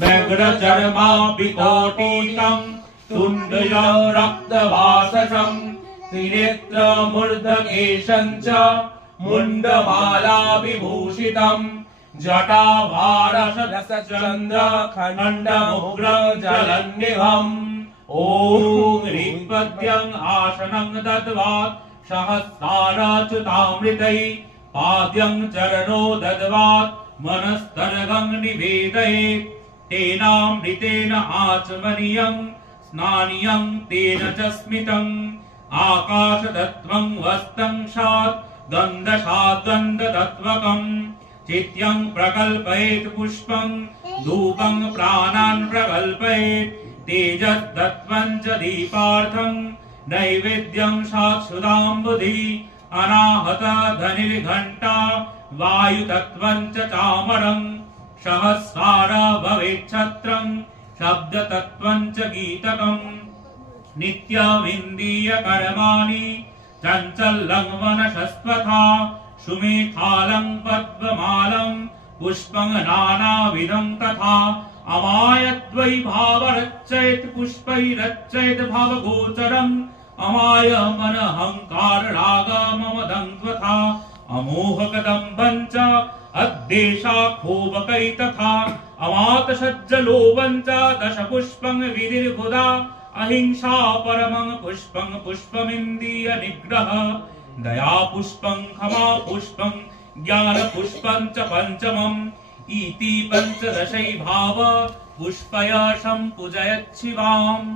व्यग्रचर्माभिकोटितं तुण्डय रक्तवाससं त्रिनेत्रमूर्धकेशं च मुण्डमालाविभूषितं जटाभारसचन्द्रखण्डमुग्रजलन्निभम् ॐ ह्रीपद्यं आसनं दत्वा सहस्रारच्युतामृतैः पाद्यं चरणो दद्वात् मनस्तर्गं निवेदयेत् तेनामृतेन आचमनीयं स्नानीयं तेन च स्मितम् आकाशतत्त्वं वस्तं शात् गन्धशाद्गन्धतत्त्वकं चित्यं प्रकल्पयेत् पुष्पं धूपं प्राणान् प्रकल्पयेत् तेजस्तत्त्वं च दीपार्थं नैवेद्यं साक्षुदाम्बुधि अनाहत धनिर्घण्टा वायुतत्त्वं च चामरं सहस्रार भवेच्छत्रं शब्दतत्त्वं च गीतकं नित्यमिन्द्रियकर्माणि चञ्चलं मनसस्त्वथा सुमेखालं पद्ममालं पुष्पं नानाविधं तथा अमायद्वै भावरच्चयत् पुष्पैरच्चयत् भावगोचरम् अमाय मनहंकार राग ममदं त्वथा अमोहकदम्भं च अद्देशाक्षोभकै तथा अमातसज्जलोभं च दशपुष्पं विधिर्बुधा अहिंसा परमं पुष्पं पुष्पमिन्द्रिय निग्रह दया पुष्पं क्षमा पुष्पं ज्ञान पुष्पं च पंचमम् इति पंचदशै भाव पुष्पय संपूजयत् शिवाम्।